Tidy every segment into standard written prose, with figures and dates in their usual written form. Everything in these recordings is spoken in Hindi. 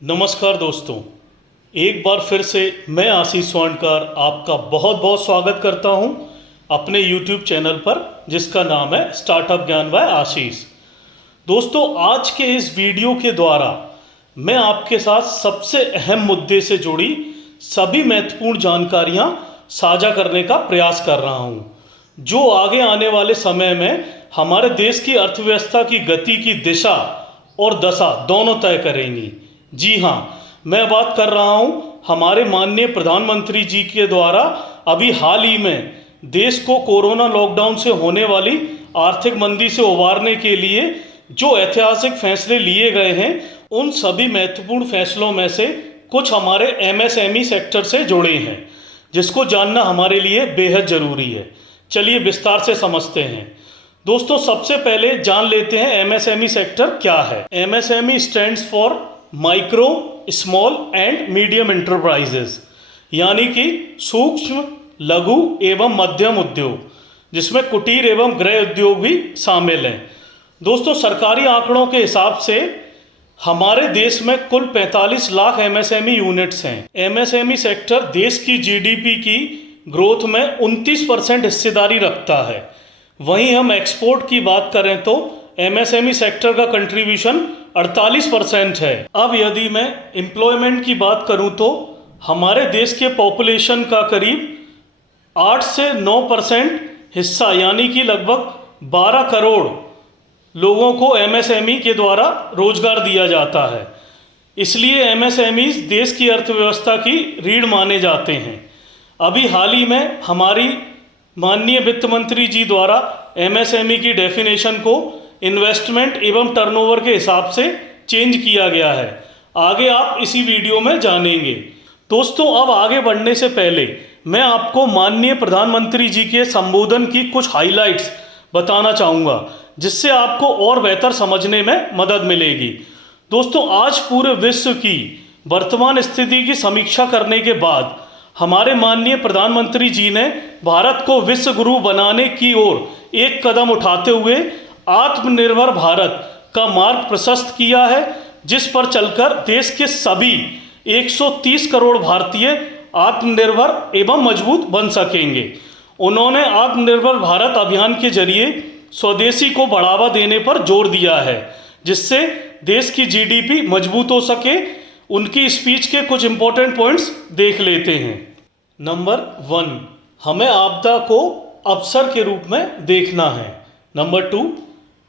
नमस्कार दोस्तों, एक बार फिर से मैं आशीष स्वर्णकार आपका बहुत बहुत स्वागत करता हूं अपने YouTube चैनल पर जिसका नाम है स्टार्टअप ज्ञान बाय आशीष। दोस्तों, आज के इस वीडियो के द्वारा मैं आपके साथ सबसे अहम मुद्दे से जुड़ी सभी महत्वपूर्ण जानकारियां साझा करने का प्रयास कर रहा हूं, जो आगे आने वाले समय में हमारे देश की अर्थव्यवस्था की गति की दिशा और दशा दोनों तय करेंगी। जी हाँ, मैं बात कर रहा हूँ हमारे माननीय प्रधानमंत्री जी के द्वारा अभी हाल ही में देश को कोरोना लॉकडाउन से होने वाली आर्थिक मंदी से उबारने के लिए जो ऐतिहासिक फैसले लिए गए हैं, उन सभी महत्वपूर्ण फैसलों में से कुछ हमारे एमएसएमई सेक्टर से जुड़े हैं, जिसको जानना हमारे लिए बेहद ज़रूरी है। चलिए विस्तार से समझते हैं। दोस्तों, सबसे पहले जान लेते हैं एमएसएमई सेक्टर क्या है। MSME stands for micro, small and medium enterprises, यानी कि सूक्ष्म, लघु एवं मध्यम उद्योग, जिसमें कुटीर एवं गृह उद्योग भी शामिल हैं। दोस्तों, सरकारी आंकड़ों के हिसाब से हमारे देश में कुल 45 लाख एमएसएमई यूनिट्स हैं। एमएसएमई सेक्टर देश की जीडीपी की ग्रोथ में 29% हिस्सेदारी रखता है। वहीं हम एक्सपोर्ट की बात करें तो एमएसएमई सेक्टर का कंट्रीब्यूशन 48% है। अब यदि मैं एम्प्लॉयमेंट की बात करूं तो हमारे देश के पॉपुलेशन का करीब 8 से 9% हिस्सा, यानी कि लगभग 12 करोड़ लोगों को एमएसएमई के द्वारा रोजगार दिया जाता है। इसलिए एमएसएमई देश की अर्थव्यवस्था की रीढ़ माने जाते हैं। अभी हाल ही में हमारी माननीय वित्त मंत्री जी द्वारा एमएसएमई की डेफिनेशन को इन्वेस्टमेंट एवं टर्नओवर के हिसाब से चेंज किया गया है। आगे आप इसी वीडियो में जानेंगे। दोस्तों, अब आगे बढ़ने से पहले मैं आपको माननीय प्रधानमंत्री जी के संबोधन की कुछ हाइलाइट्स बताना चाहूँगा, जिससे आपको और बेहतर समझने में मदद मिलेगी। दोस्तों, आज पूरे विश्व की वर्तमान स्थिति की समीक्षा करने के बाद हमारे माननीय प्रधानमंत्री जी ने भारत को विश्व गुरु बनाने की ओर एक कदम उठाते हुए आत्मनिर्भर भारत का मार्ग प्रशस्त किया है, जिस पर चलकर देश के सभी 130 करोड़ भारतीय आत्मनिर्भर एवं मजबूत बन सकेंगे। उन्होंने आत्मनिर्भर भारत अभियान के जरिए स्वदेशी को बढ़ावा देने पर जोर दिया है, जिससे देश की जीडीपी मजबूत हो सके। उनकी स्पीच के कुछ इंपॉर्टेंट पॉइंट्स देख लेते हैं। नंबर 1, हमें आपदा को अवसर के रूप में देखना है। नंबर 2,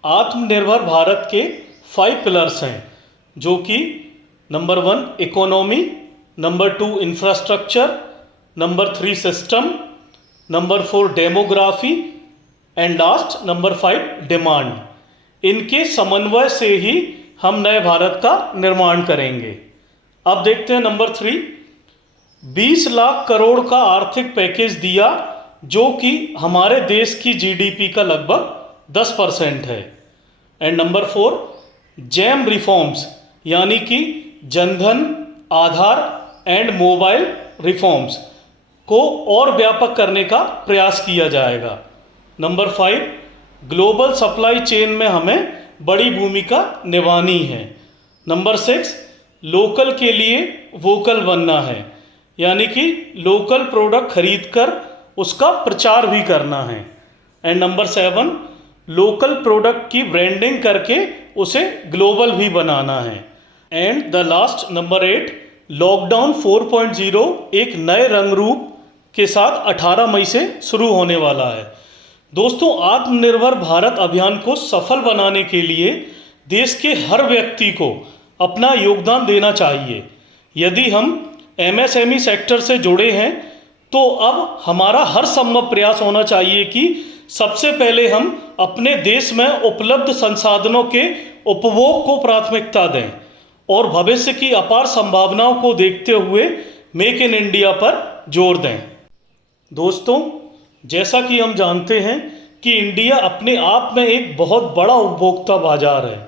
आत्मनिर्भर भारत के 5 पिलर्स हैं, जो कि number 1 economy, number 2 infrastructure, number 3 system, number 4 demography and last number 5 demand. इनके समन्वय से ही हम नए भारत का निर्माण करेंगे। अब देखते हैं नंबर 3, 20 लाख करोड़ का आर्थिक पैकेज दिया, जो कि हमारे देश की जीडीपी का लगभग 10% है। एंड नंबर 4, जैम रिफॉर्म्स, यानी कि जनधन, आधार एंड मोबाइल रिफॉर्म्स को और व्यापक करने का प्रयास किया जाएगा। नंबर 5, ग्लोबल सप्लाई चेन में हमें बड़ी भूमिका निभानी है। नंबर 6, लोकल के लिए वोकल बनना है, यानी कि लोकल प्रोडक्ट खरीदकर उसका प्रचार भी करना है। एंड नंबर 7, लोकल प्रोडक्ट की ब्रांडिंग करके उसे ग्लोबल भी बनाना है। And the last number 8, lockdown 4.0 एक नए रंग रूप के साथ 18 मई से शुरू होने वाला है। दोस्तों, आत्मनिर्भर भारत अभियान को सफल बनाने के लिए देश के हर व्यक्ति को अपना योगदान देना चाहिए। यदि हम एमएसएमई सेक्टर से जुड़े हैं तो अब हमारा हर संभव प्रयास होना चाहिए कि सबसे पहले हम अपने देश में उपलब्ध संसाधनों के उपभोग को प्राथमिकता दें और भविष्य की अपार संभावनाओं को देखते हुए मेक इन इंडिया पर जोर दें। दोस्तों, जैसा कि हम जानते हैं कि इंडिया अपने आप में एक बहुत बड़ा उपभोक्ता बाजार है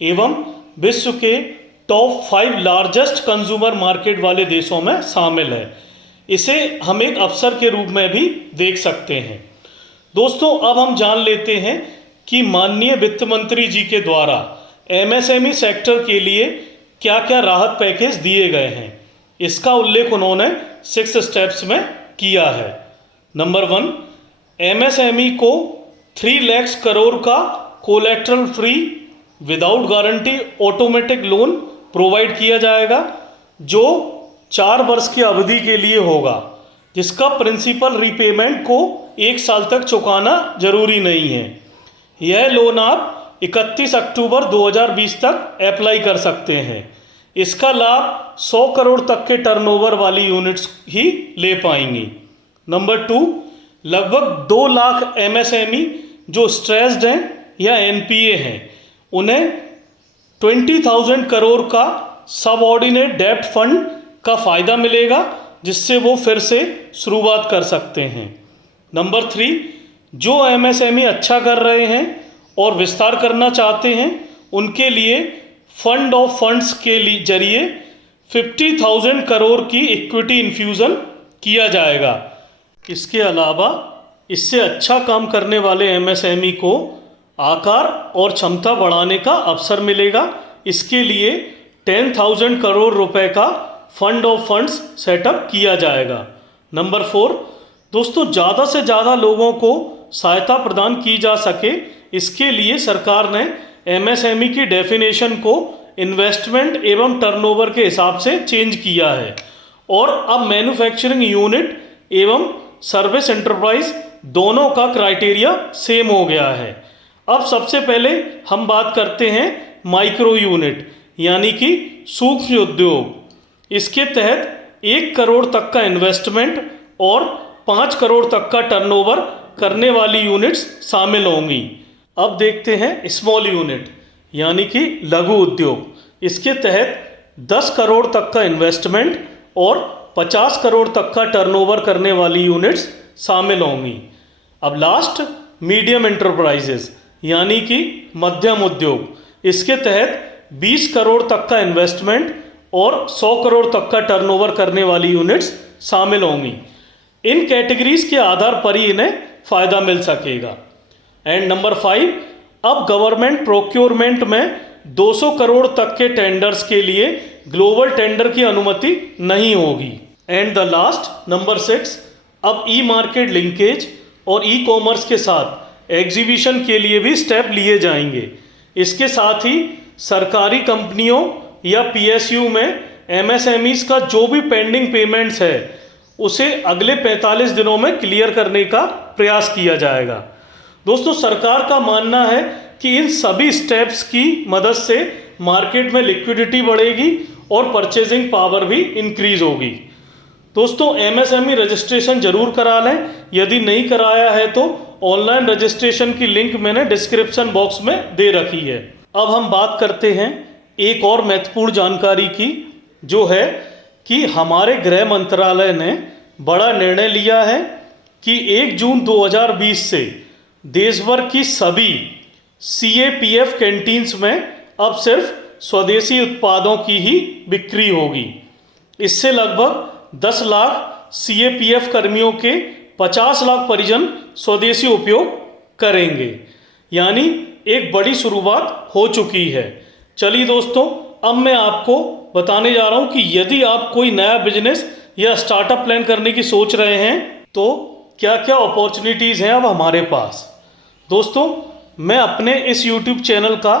एवं विश्व के टॉप 5 लार्जेस्ट कंज्यूमर मार्केट वाले देशों में शामिल है। इसे हम एक अवसर के रूप में भी देख सकते हैं। दोस्तों, अब हम जान लेते हैं कि माननीय वित्त मंत्री जी के द्वारा एमएसएमई सेक्टर के लिए क्या क्या राहत पैकेज दिए गए हैं, इसका उल्लेख उन्होंने 6 स्टेप्स में किया है। नंबर 1, एमएसएमई को 3 लाख करोड़ का collateral free without guarantee automatic loan provide किया जाएगा, जो 4 वर्ष की अवधि के लिए होगा, जिसका प्रिंसिपल रीपेमेंट को 1 साल तक चुकाना जरूरी नहीं है। यह लोन आप 31 अक्टूबर 2020 तक अप्लाई कर सकते हैं। इसका लाभ 100 करोड़ तक के टर्नओवर वाली यूनिट्स ही ले पाएंगी। नंबर 2, लगभग 2 लाख एमएसएमई जो स्ट्रेस्ड हैं या एनपीए हैं, उन्हें 20,000 करोड़ का सबऑर्डिनेट डेब्ट फंड का फ़ायदा मिलेगा, जिससे वो फिर से शुरुआत कर सकते हैं। नंबर 3, जो एमएसएमई अच्छा कर रहे हैं और विस्तार करना चाहते हैं, उनके लिए फंड ऑफ फंड्स के जरिए 50,000 करोड़ की इक्विटी इन्फ्यूज़न किया जाएगा। इसके अलावा इससे अच्छा काम करने वाले एमएसएमई को आकार और क्षमता बढ़ाने का अवसर मिलेगा। इसके लिए 10,000 करोड़ रुपए का फंड ऑफ फंड्स सेटअप किया जाएगा। नंबर 4, दोस्तों, ज़्यादा से ज़्यादा लोगों को सहायता प्रदान की जा सके, इसके लिए सरकार ने एमएसएमई की डेफिनेशन को इन्वेस्टमेंट एवं टर्नओवर के हिसाब से चेंज किया है और अब मैन्युफैक्चरिंग यूनिट एवं सर्विस एंटरप्राइज दोनों का क्राइटेरिया सेम हो गया है। अब सबसे पहले हम बात करते हैं माइक्रो यूनिट यानी कि सूक्ष्म उद्योग। इसके तहत 1 करोड़ तक का इन्वेस्टमेंट और 5 करोड़ तक का टर्नओवर करने वाली यूनिट्स शामिल होंगी। अब देखते हैं स्मॉल यूनिट यानी कि लघु उद्योग। इसके तहत 10 करोड़ तक का इन्वेस्टमेंट और 50 करोड़ तक का टर्नओवर करने वाली यूनिट्स शामिल होंगी। अब लास्ट मीडियम एंटरप्राइजेस यानी कि मध्यम उद्योग। इसके तहत 20 करोड़ तक का इन्वेस्टमेंट और 100 करोड़ तक का टर्नओवर करने वाली यूनिट्स शामिल होंगी। इन कैटेगरीज के आधार पर ही इन्हें फ़ायदा मिल सकेगा। एंड नंबर 5, अब गवर्नमेंट प्रोक्योरमेंट में 200 करोड़ तक के टेंडर्स के लिए ग्लोबल टेंडर की अनुमति नहीं होगी। एंड द लास्ट नंबर 6, अब ई मार्केट लिंकेज और ई कॉमर्स के साथ एग्जीबिशन के लिए भी स्टेप लिए जाएंगे। इसके साथ ही सरकारी कंपनियों या पीएसयू में एमएसएमईज का जो भी पेंडिंग पेमेंट्स है उसे अगले 45 दिनों में क्लियर करने का प्रयास किया जाएगा। दोस्तों, सरकार का मानना है कि इन सभी स्टेप्स की मदद से मार्केट में लिक्विडिटी बढ़ेगी और परचेजिंग पावर भी इंक्रीज होगी। दोस्तों, एमएसएमई रजिस्ट्रेशन जरूर करा लें। यदि नहीं कराया है तो ऑनलाइन रजिस्ट्रेशन की लिंक मैंने डिस्क्रिप्शन बॉक्स में दे रखी है। अब हम बात करते हैं एक और महत्वपूर्ण जानकारी की, जो है कि हमारे गृह मंत्रालय ने बड़ा निर्णय लिया है कि 1 जून 2020 से देश भर की सभी CAPF कैंटीन्स में अब सिर्फ स्वदेशी उत्पादों की ही बिक्री होगी। इससे लगभग 10 लाख CAPF कर्मियों के 50 लाख परिजन स्वदेशी उपयोग करेंगे, यानी एक बड़ी शुरुआत हो चुकी है। चलिए दोस्तों, अब मैं आपको बताने जा रहा हूं कि यदि आप कोई नया बिजनेस या स्टार्टअप प्लान करने की सोच रहे हैं तो क्या क्या अपॉर्चुनिटीज़ हैं अब हमारे पास। दोस्तों, मैं अपने इस YouTube चैनल का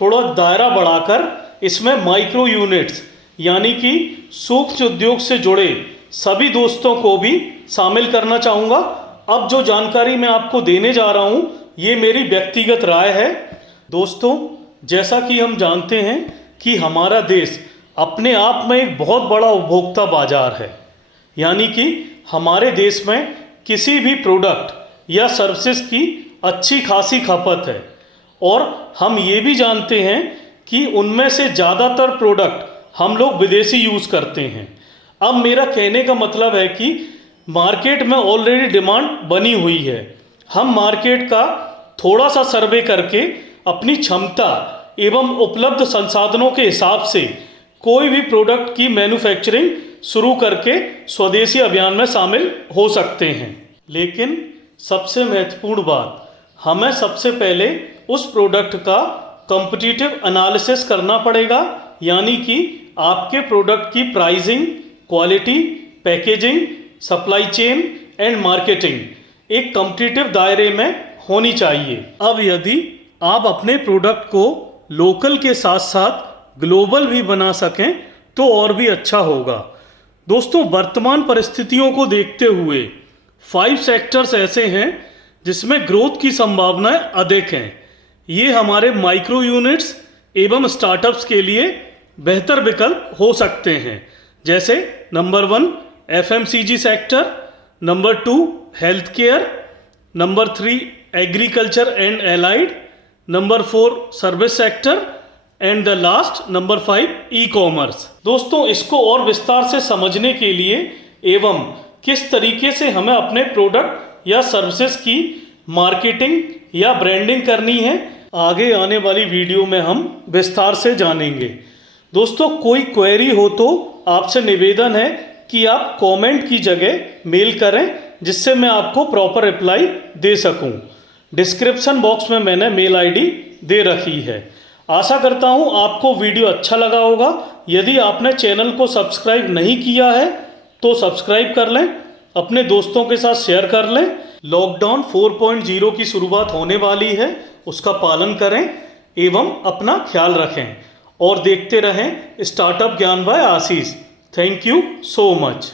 थोड़ा दायरा बढ़ाकर इसमें माइक्रो यूनिट्स यानी कि सूक्ष्म उद्योग से जुड़े सभी दोस्तों को भी शामिल करना चाहूँगा। अब जो जानकारी मैं आपको देने जा रहा हूँ ये मेरी व्यक्तिगत राय है। दोस्तों, जैसा कि हम जानते हैं कि हमारा देश अपने आप में एक बहुत बड़ा उपभोक्ता बाजार है, यानी कि हमारे देश में किसी भी प्रोडक्ट या सर्विसेज की अच्छी खासी खपत है और हम ये भी जानते हैं कि उनमें से ज़्यादातर प्रोडक्ट हम लोग विदेशी यूज़ करते हैं। अब मेरा कहने का मतलब है कि मार्केट में ऑलरेडी डिमांड बनी हुई है। हम मार्केट का थोड़ा सा सर्वे करके अपनी क्षमता एवं उपलब्ध संसाधनों के हिसाब से कोई भी प्रोडक्ट की मैन्युफैक्चरिंग शुरू करके स्वदेशी अभियान में शामिल हो सकते हैं। लेकिन सबसे महत्वपूर्ण बात, हमें सबसे पहले उस प्रोडक्ट का कॉम्पिटिटिव एनालिसिस करना पड़ेगा, यानी कि आपके प्रोडक्ट की pricing, quality, packaging, supply chain and marketing एक कॉम्पिटिटिव दायरे में होनी चाहिए। अब यदि आप अपने प्रोडक्ट को लोकल के साथ साथ ग्लोबल भी बना सकें तो और भी अच्छा होगा। दोस्तों, वर्तमान परिस्थितियों को देखते हुए 5 सेक्टर्स ऐसे हैं जिसमें ग्रोथ की संभावनाएं अधिक हैं। ये हमारे माइक्रो यूनिट्स एवं स्टार्टअप्स के लिए बेहतर विकल्प हो सकते हैं, जैसे number 1 FMCG sector, number 2 health care, number 3 agriculture and allied, number 4 service sector and the last number 5 e commerce. दोस्तों, इसको और विस्तार से समझने के लिए एवं किस तरीके से हमें अपने प्रोडक्ट या सर्विसेज की मार्केटिंग या ब्रांडिंग करनी है, आगे आने वाली वीडियो में हम विस्तार से जानेंगे। दोस्तों, कोई क्वेरी हो तो आपसे निवेदन है कि आप कमेंट की जगह मेल करें, जिससे मैं आपको प्रॉपर रिप्लाई दे सकूं। डिस्क्रिप्शन बॉक्स में मैंने मेल आईडी दे रखी है। आशा करता हूं आपको वीडियो अच्छा लगा होगा। यदि आपने चैनल को सब्सक्राइब नहीं किया है तो सब्सक्राइब कर लें, अपने दोस्तों के साथ शेयर कर लें। लॉकडाउन 4.0 की शुरुआत होने वाली है, उसका पालन करें एवं अपना ख्याल रखें और देखते रहें स्टार्टअप ज्ञान by Ashish. Thank you so much.